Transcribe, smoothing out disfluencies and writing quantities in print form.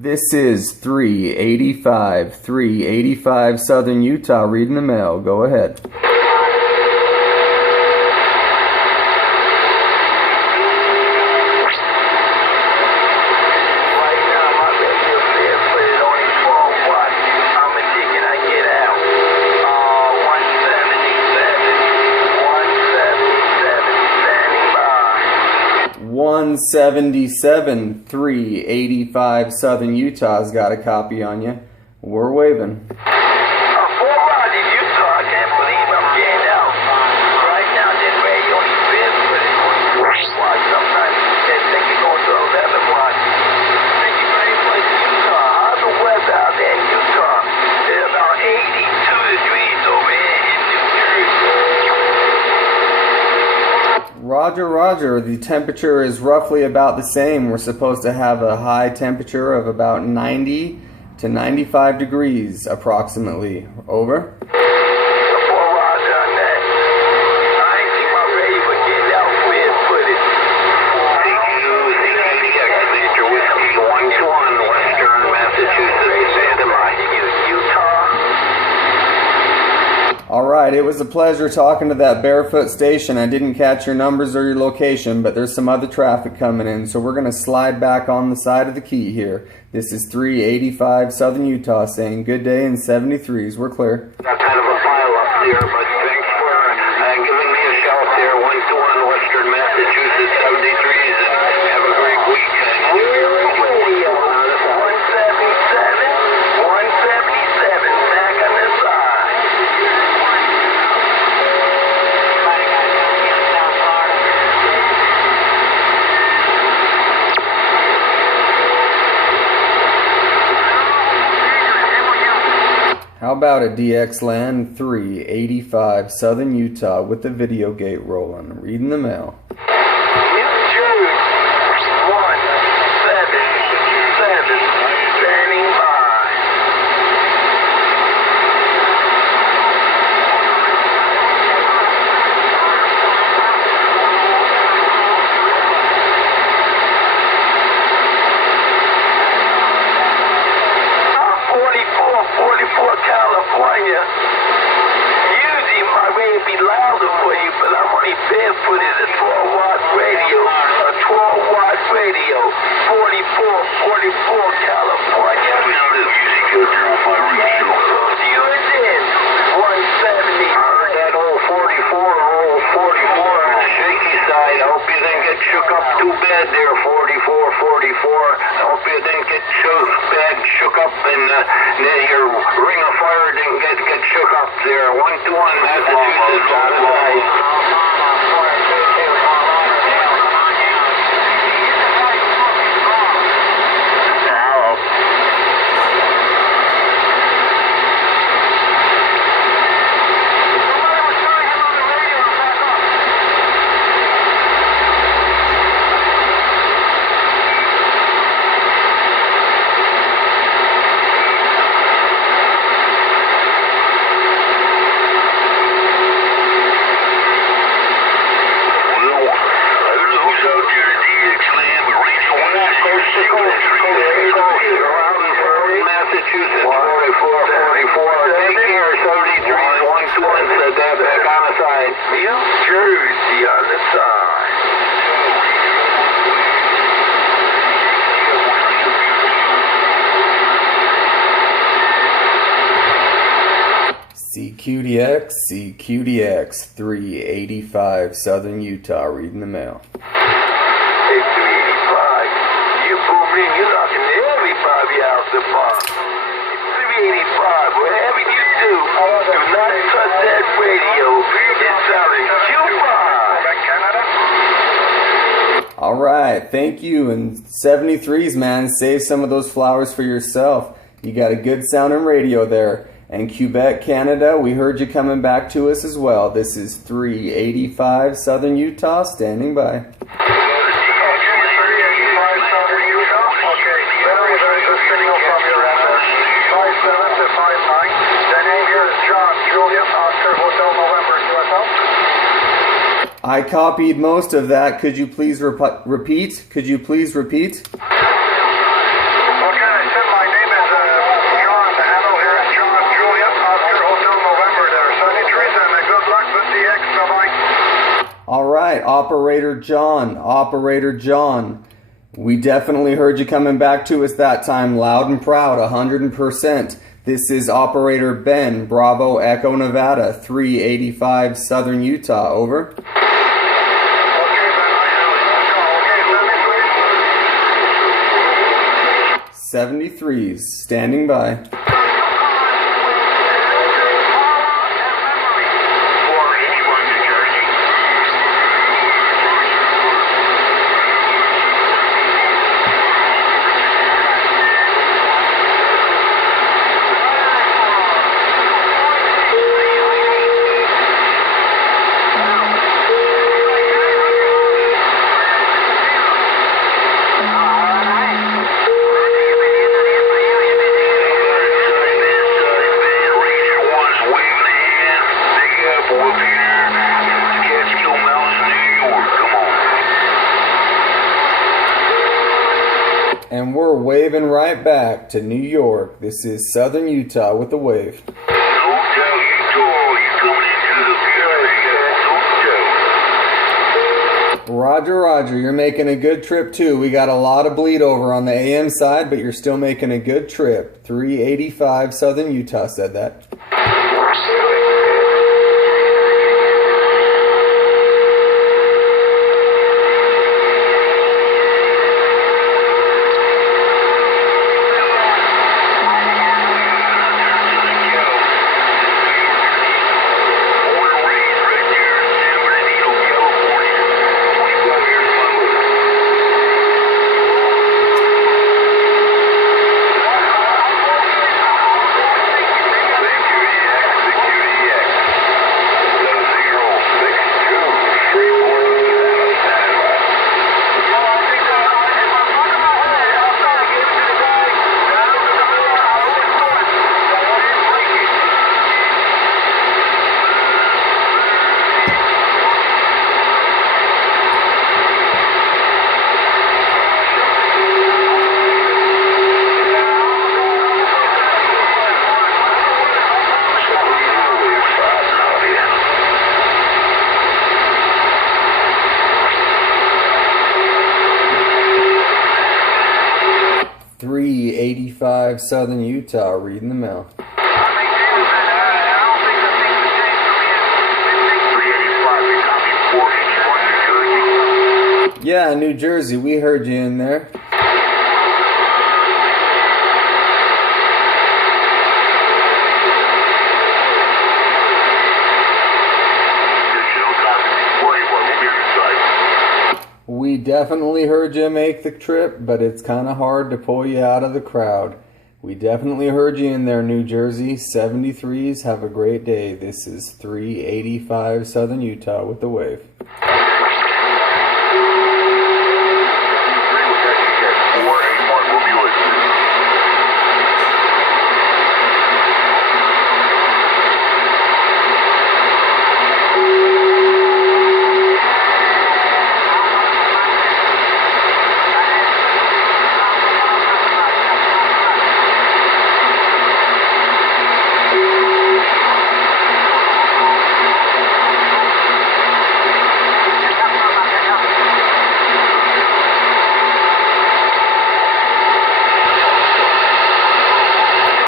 This is 385 Southern Utah, reading the mail. Go ahead. One 177 385 Southern Utah's got a copy on you. We're waving. Fort Rogers, Utah. I can't believe I'm getting out. Right now, this radio only fits, but it's only 20 watts. Sometimes they think it goes to 11 watts. Thank you very much, Utah. How's the weather out there in Utah? It's about 82 degrees over here in New Jersey. Roger, Roger. The temperature is roughly about the same. We're supposed to have a high temperature of about 90 to 95 degrees approximately. Over. Fort Rogers on that. I ain't seen my radio for getting out barefooted. Victor Whiskey 121, Western Massachusetts, standing by. Utah. Alright, it was a pleasure talking to that Barefoot station. I didn't catch your numbers or your location, but there's some other traffic coming in, so we're going to slide back on the side of the key here. This is 385 Southern Utah saying good day in 73s. We're clear. Got kind of a pile up there, but thanks for giving me a shout there. 121 Western Massachusetts, 73s, and have a great week. Enjoy your radio. 177, back on the side. How about a DXLand 385 Southern Utah with the video gate rolling? Reading the mail. New Jersey, 177, standing by. California. Usually my radio be louder for you, but I'm only barefooted. A 12-watt radio. A 12-watt radio. 44, California. Now this music filter on my radio. Close yours in. 170. I heard that old 44 on the shaky side. I hope you didn't get shook up too bad there, 44. I hope you didn't get shook up and your ring of fire didn't get shook up there. 121 Massachusetts on the side. Massachusetts, 44. Take care, 73, 121, back on the side. New Jersey on the side. CQDX 385 Southern Utah, reading the mail. Hey, 385, you boom in, you're knocking everybody out the park. 385, whatever you do not touch that radio. It's sounding Cuba. Alright, thank you. And 73s, man, save some of those flowers for yourself. You got a good sounding radio there. And Quebec, Canada, we heard you coming back to us as well. This is 385 Southern Utah, standing by. I copied most of that. Could you please repeat? Could you please repeat? Okay, right, Operator John. Operator John. We definitely heard you coming back to us that time, loud and proud, 100%. This is Operator Ben, Bravo Echo Nevada, 385 Southern Utah, over. 73s, standing by. And we're waving right back to New York. This is Southern Utah with the wave. Roger, roger. You're making a good trip too. We got a lot of bleed over on the AM side, but you're still making a good trip. 385 Southern Utah said that. .385 Southern Utah, reading the mail. Yeah, New Jersey, we heard you in there. We definitely heard you make the trip, but it's kind of hard to pull you out of the crowd. We definitely heard you in there, New Jersey. 73s, have a great day. This is 385 Southern Utah with the wave.